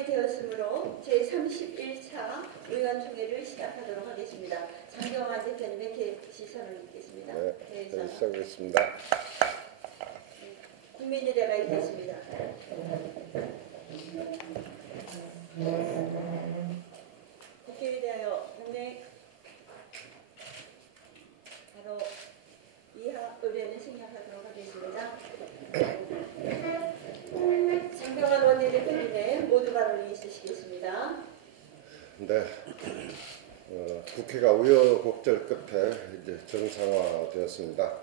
시간이 되었으므로 제31차 의원총회를 시작하도록 하겠습니다. 장경환 대표님의 개시선을 읽겠습니다. 네, 시작하겠습니다. 국민의대가 있겠습니다. 국회에 대하여 국내 바로 이하 의뢰는 생략하도록 하겠습니다. 장경환 원내대표님의 모두 발언이 있으시겠습니다. 네, 국회가 우여곡절 끝에 이제 정상화되었습니다.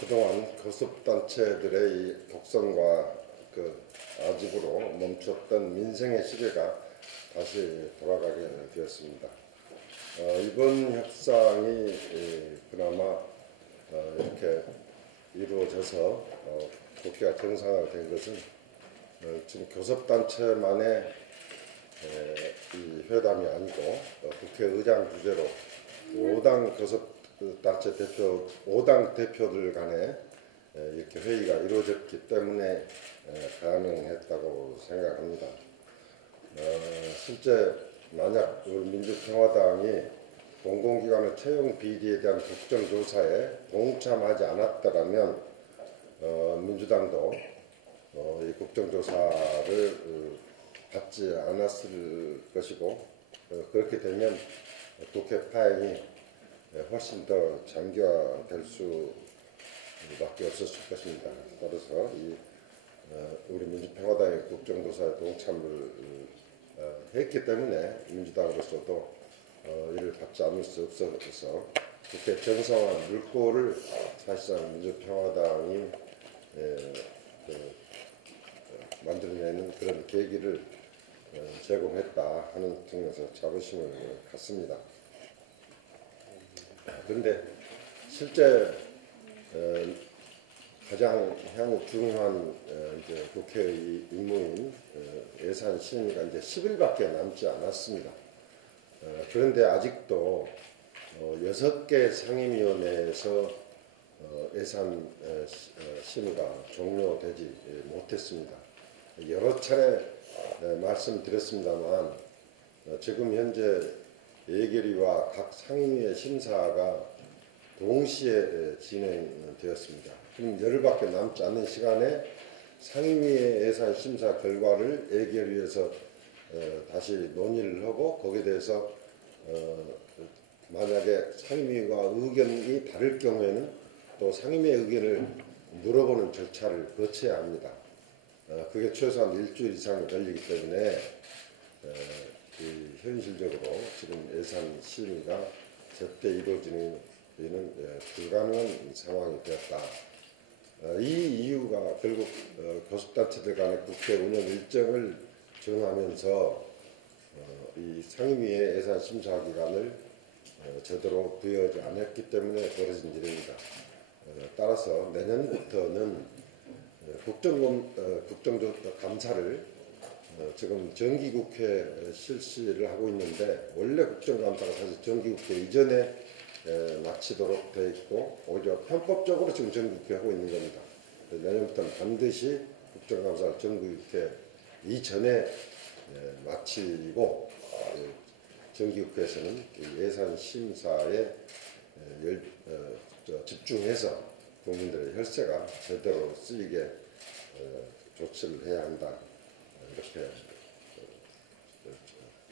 그동안 거습단체들의 이 독선과 아집으로 멈췄던 민생의 시계가 다시 돌아가게 되었습니다. 이번 협상이 그나마 이렇게 이루어져서 국회가 정상화된 것은 지금 교섭단체만의 이 회담이 아니고 국회의장 주재로 5당 교섭단체 대표, 5당 대표들 간에 이렇게 회의가 이루어졌기 때문에 가능했다고 생각합니다. 실제 만약 우리 민주평화당이 공공기관의 채용 비리에 대한 국정조사에 동참하지 않았더라면 민주당도 이 국정조사를 받지 않았을 것이고 그렇게 되면 국회 파행이 훨씬 더 장기화될 수밖에 없었을 것입니다. 따라서 우리 민주평화당의 국정조사에 동참을 했기 때문에 민주당으로서도 이를 받지 않을 수 없어서 국회 정상화 물꼬를 사실상 민주평화당이 만들어내는 그런 계기를 제공했다 하는 측면에서 자부심을 갖습니다. 그런데 실제 가장 향후 중요한 이제 국회의 임무인 예산 심의가 이제 10일밖에 남지 않았습니다. 그런데 아직도 6개 상임위원회에서 예산 심의가 종료되지 못했습니다. 여러 차례 말씀드렸습니다만 지금 현재 예결위와 각 상임위의 심사가 동시에 진행되었습니다. 그럼 열흘밖에 남지 않는 시간에 상임위의 예산 심사 결과를 예결위에서 다시 논의를 하고 거기에 대해서 만약에 상임위와 의견이 다를 경우에는 또 상임위의 의견을 물어보는 절차를 거쳐야 합니다. 그게 최소한 일주일 이상이 걸리기 때문에 현실적으로 지금 예산 심의가 제때 이루어지는 불가능한 상황이 되었다. 이 이유가 결국 교섭단체들 간의 국회 운영 일정을 정하면서 이 상임위의 예산 심사 기간을 제대로 부여하지 않았기 때문에 벌어진 일입니다. 따라서 내년부터는 국정감사를 지금 정기국회 실시를 하고 있는데 원래 국정감사가 사실 정기국회 이전에 마치도록 되어 있고 오히려 편법적으로 지금 정기국회 하고 있는 겁니다. 내년부터는 반드시 국정감사를 정기국회 이전에 마치고 정기국회에서는 예산 심사에 집중해서 국민들의 혈세가 제대로 쓰이게 조치를 해야 한다. 이렇게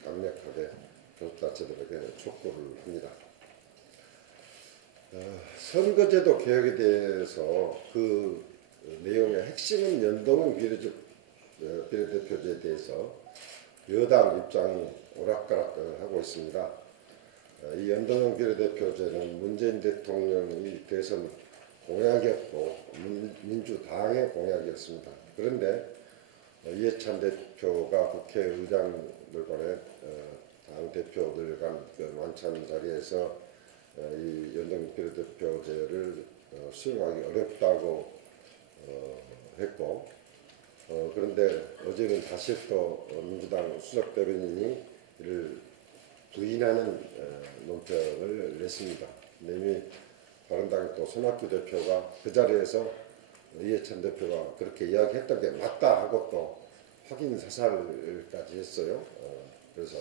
강력하게 교섭단체들에게 촉구를 합니다. 선거제도 개혁에 대해서 그 내용의 핵심은 연동형 비례대표제에 대해서 여당 입장이 오락가락하고 있습니다. 이 연동형 비례대표제는 문재인 대통령의 대선 공약이었고 민주당의 공약이었습니다. 그런데 이해찬 대표가 국회의장들 간의 당 대표들 간 만찬 자리에서 이 연동형 비례대표제를 수용하기 어렵다고 했고 그런데 어제는 다시 또 민주당 수석 대변인이 이를 부인하는 논평을 냈습니다. 이미 바른당의 또 손학규 대표가 그 자리에서 이해찬 대표가 그렇게 이야기했던 게 맞다 하고 또 확인 사살까지 했어요. 그래서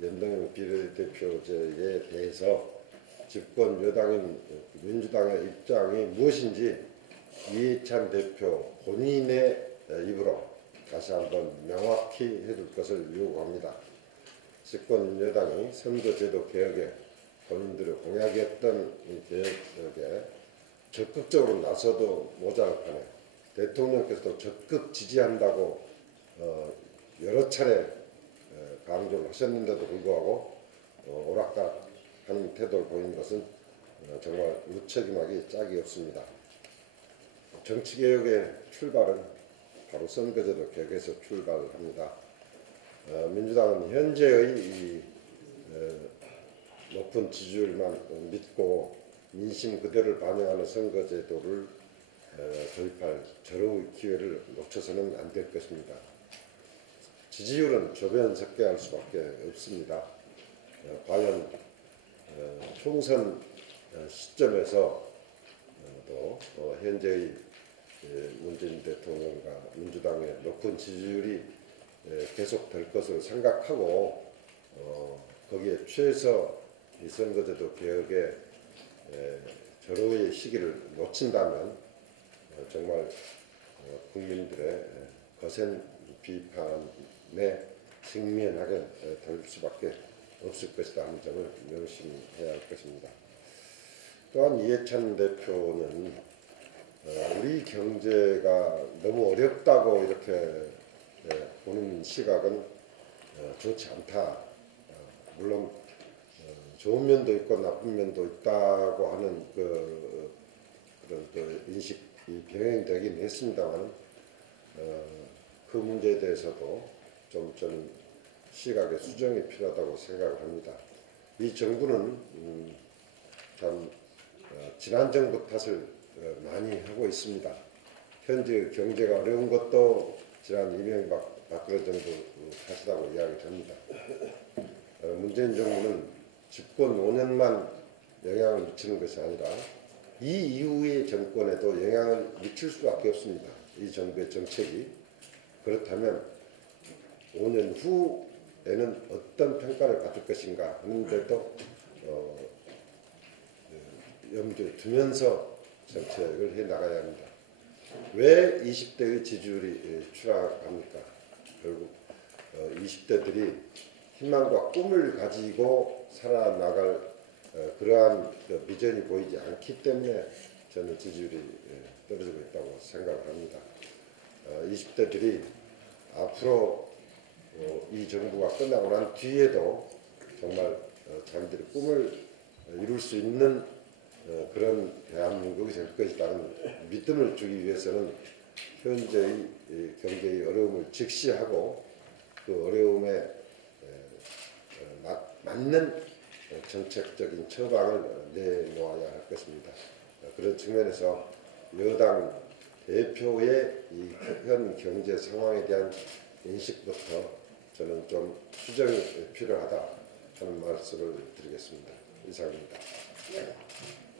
연동형 비례대표제에 대해서 집권 여당인 민주당의 입장이 무엇인지 이해찬 대표 본인의 입으로 다시 한번 명확히 해줄 것을 요구합니다. 집권 여당이 선거제도 개혁에 본인들의 공약이었던 이 개혁에 적극적으로 나서도 모자랄 판에 대통령께서도 적극 지지한다고 여러 차례 강조를 하셨는데도 불구하고 오락가락하는 태도를 보이는 것은 정말 무책임하기 짝이 없습니다. 정치개혁의 출발은 바로 선거제도 개혁에서 출발합니다. 민주당은 현재의 이 높은 지지율만 믿고 민심 그대로를 반영하는 선거제도를 도입할 절호의 기회를 놓쳐서는 안 될 것입니다. 지지율은 조변석계할 수밖에 없습니다. 과연 총선 시점에서 또 현재의 문재인 대통령과 민주당의 높은 지지율이 계속될 것으로 생각하고 거기에 취해서 이 선거제도 개혁의 절호의 시기를 놓친다면 정말 국민들의 거센 비판에 직면하게 될 수밖에 없을 것이다 하는 점을 명심해야 할 것입니다. 또한 이해찬 대표는 우리 경제가 너무 어렵다고 이렇게 보는 시각은 좋지 않다. 물론 좋은 면도 있고 나쁜 면도 있다고 하는 그런 인식이 병행되긴 했습니다만 그 문제에 대해서도 좀 저는 시각의 수정이 필요하다고 생각을 합니다. 이 정부는 참 지난 정부 탓을 많이 하고 있습니다. 현재 경제가 어려운 것도 지난 이명박근혜 정부 탓이라고 이야기를 합니다. 문재인 정부는 집권 5년만 영향을 미치는 것이 아니라 이 이후의 정권에도 영향을 미칠 수밖에 없습니다. 이 정부의 정책이. 그렇다면 5년 후에는 어떤 평가를 받을 것인가 하는데도 염두에 두면서 정책을 해나가야 합니다. 왜 20대의 지지율이 추락합니까? 결국 20대들이 희망과 꿈을 가지고 살아나갈 그러한 비전이 보이지 않기 때문에 저는 지지율이 떨어지고 있다고 생각을 합니다. 20대들이 앞으로 이 정부가 끝나고 난 뒤에도 정말 자기들의 꿈을 이룰 수 있는 그런 대한민국이 될 것이라는 믿음을 주기 위해서는 현재의 경제의 어려움을 직시하고 그 어려움에 맞는 정책적인 처방을 내놓아야 할 것입니다. 그런 측면에서 여당 대표의 이 현 경제 상황에 대한 인식부터 저는 좀 수정이 필요하다 하는 말씀을 드리겠습니다. 이상입니다. 네.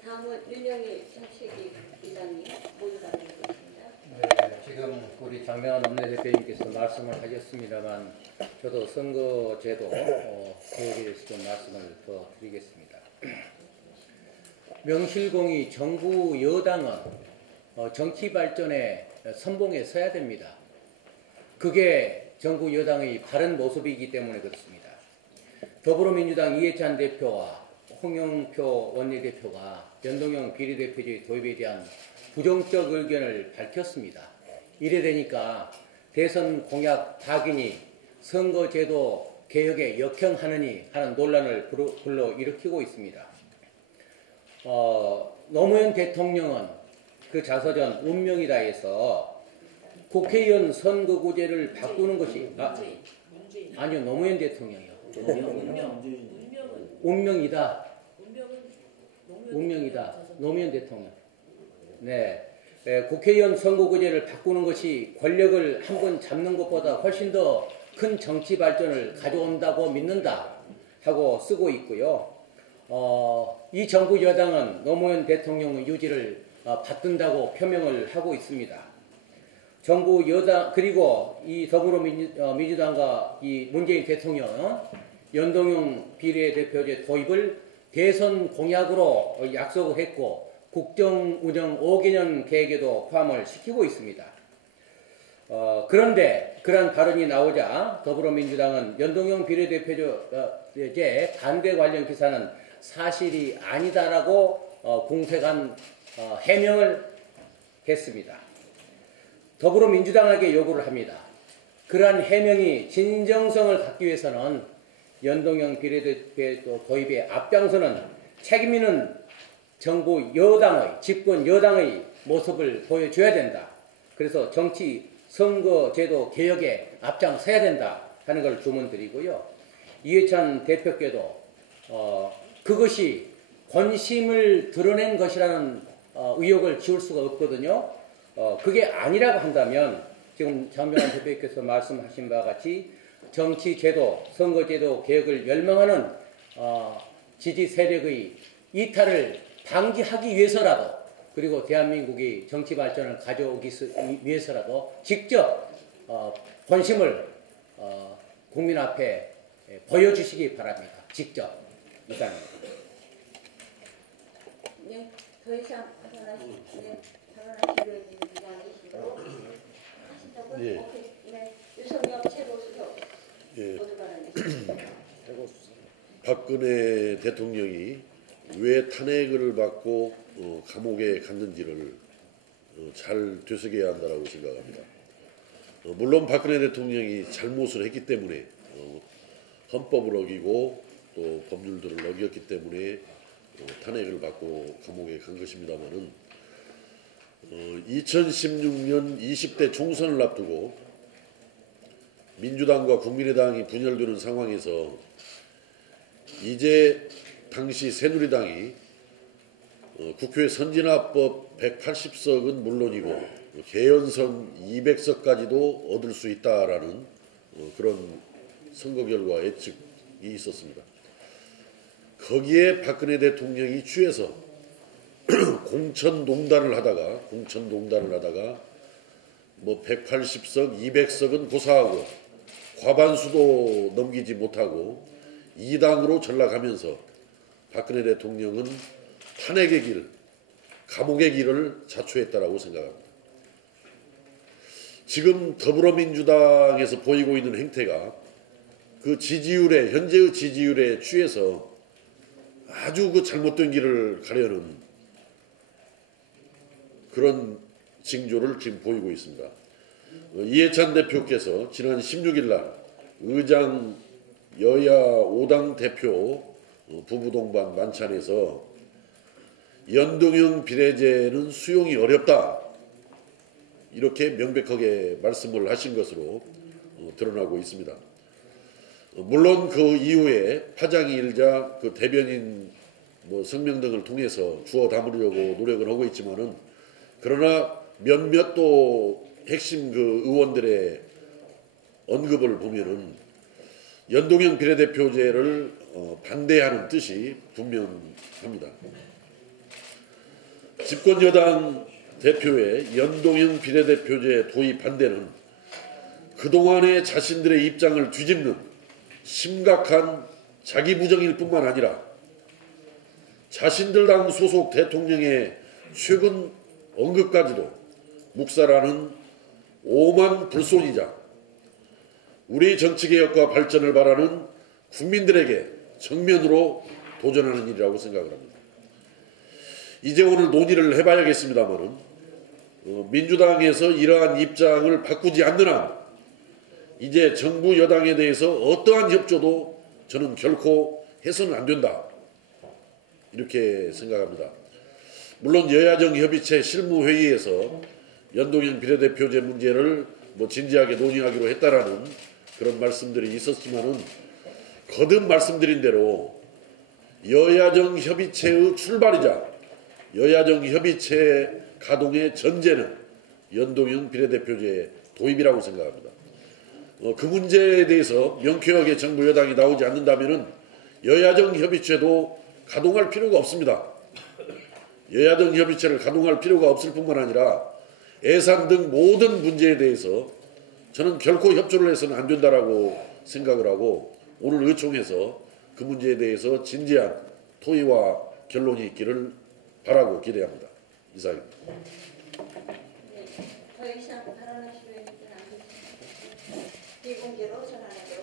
다음은 윤영희 정책위 이사님 모두 발언해주겠습니다. 네, 지금 우리 장명환 원내대표님께서 말씀을 하셨습니다만 저도 선거제도 개혁에 대해서 좀 말씀을 더 드리겠습니다. 명실공히 정부 여당은 정치 발전의 선봉에 서야 됩니다. 그게 정부 여당의 바른 모습이기 때문에 그렇습니다. 더불어민주당 이해찬 대표와 홍영표 원내대표가 연동형 비례대표제 도입에 대한 부정적 의견을 밝혔습니다. 이래 되니까 대선 공약 박인이 선거제도 개혁에 역행하느니 하는 논란을 불러일으키고 있습니다. 노무현 대통령은 그 자서전 운명이다에서 국회의원 선거구제를 바꾸는 것이 아니요 노무현 대통령이요. 운명이다. 노무현 대통령. 네, 국회의원 선거구제를 바꾸는 것이 권력을 한번 잡는 것보다 훨씬 더 큰 정치 발전을 가져온다고 믿는다 하고 쓰고 있고요. 이 정부 여당은 노무현 대통령 유지를 받든다고 표명을 하고 있습니다. 정부 여당 그리고 이 더불어민주당과 이 문재인 대통령 연동형 비례대표제 도입을 대선 공약으로 약속을 했고 국정운영 5개년 계획에도 포함을 시키고 있습니다. 그런데 그러한 발언이 나오자 더불어민주당은 연동형 비례대표제 반대 관련 기사는 사실이 아니다라고 공색한 해명을 했습니다. 더불어민주당에게 요구를 합니다. 그러한 해명이 진정성을 갖기 위해서는 연동형 비례대표 도입에 앞장서는 책임 있는 정부 여당의 집권 여당의 모습을 보여줘야 된다. 그래서 정치 선거제도 개혁에 앞장서야 된다 하는 걸 주문드리고요. 이해찬 대표께도 그것이 권심을 드러낸 것이라는 의혹을 지울 수가 없거든요. 그게 아니라고 한다면 지금 장명환 대표께서 말씀하신 바와 같이 정치제도, 선거제도 개혁을 열망하는 지지 세력의 이탈을 방지하기 위해서라도 그리고 대한민국의 정치 발전을 가져오기 위해서라도 직접 권심을 국민 앞에 보여주시기 바랍니다. 직접. 이상입니다. 네, 더 이상 발언하실 의원님 아니시고 하신다고요? 예. 오케이. 네, 유성엽 최고수석 예. 모두 발언해주십시오. 박근혜 대통령이 왜 탄핵을 받고 감옥에 갔는지를 잘 되새겨야 한다고 생각합니다. 물론 박근혜 대통령이 잘못을 했기 때문에 헌법을 어기고 또 법률들을 어겼기 때문에 탄핵을 받고 감옥에 간 것입니다마는 2016년 20대 총선을 앞두고 민주당과 국민의당이 분열되는 상황에서 이제 당시 새누리당이 국회 선진화법 180석은 물론이고 개연성 200석까지도 얻을 수 있다라는 그런 선거 결과 예측이 있었습니다. 거기에 박근혜 대통령이 취해서 공천농단을 하다가 뭐 180석, 200석은 고사하고 과반수도 넘기지 못하고 2당으로 전락하면서 박근혜 대통령은 탄핵의 길, 감옥의 길을 자초했다라고 생각합니다. 지금 더불어민주당에서 보이고 있는 행태가 그 지지율에, 현재의 지지율에 취해서 아주 그 잘못된 길을 가려는 그런 징조를 지금 보이고 있습니다. 이해찬 대표께서 지난 16일 날 의장 여야 5당 대표 부부동반 만찬에서 연동형 비례제는 수용이 어렵다 이렇게 명백하게 말씀을 하신 것으로 드러나고 있습니다. 물론 그 이후에 파장이 일자 그 대변인 성명 등을 통해서 주워 담으려고 노력을 하고 있지만은 그러나 몇몇 또 핵심 그 의원들의 언급을 보면은 연동형 비례대표제를 반대하는 뜻이 분명합니다. 집권여당 대표의 연동형 비례대표제 도입 반대는 그동안의 자신들의 입장을 뒤집는 심각한 자기 부정일 뿐만 아니라 자신들 당 소속 대통령의 최근 언급까지도 묵살하는 오만 불손이자 우리 정치개혁과 발전을 바라는 국민들에게 정면으로 도전하는 일이라고 생각을 합니다. 이제 오늘 논의를 해봐야겠습니다만은 민주당에서 이러한 입장을 바꾸지 않는 한 이제 정부 여당에 대해서 어떠한 협조도 저는 결코 해서는 안 된다 이렇게 생각합니다. 물론 여야정 협의체 실무회의에서 연동형 비례대표제 문제를 진지하게 논의하기로 했다라는 그런 말씀들이 있었지만은 거듭 말씀드린 대로 여야정 협의체의 출발이자 여야정 협의체 가동의 전제는 연동형 비례대표제 도입이라고 생각합니다. 그 문제에 대해서 명쾌하게 정부 여당이 나오지 않는다면은 여야정 협의체도 가동할 필요가 없습니다. 여야정 협의체를 가동할 필요가 없을 뿐만 아니라 예산 등 모든 문제에 대해서 저는 결코 협조를 해서는 안 된다라고 생각을 하고 오늘 의총에서 그 문제에 대해서 진지한 토의와 결론이 있기를 바라고 기대합니다. 이상입니다. 네, 더 이상 발언하시려 있는 안 계십니다. 비공개로 전환하도록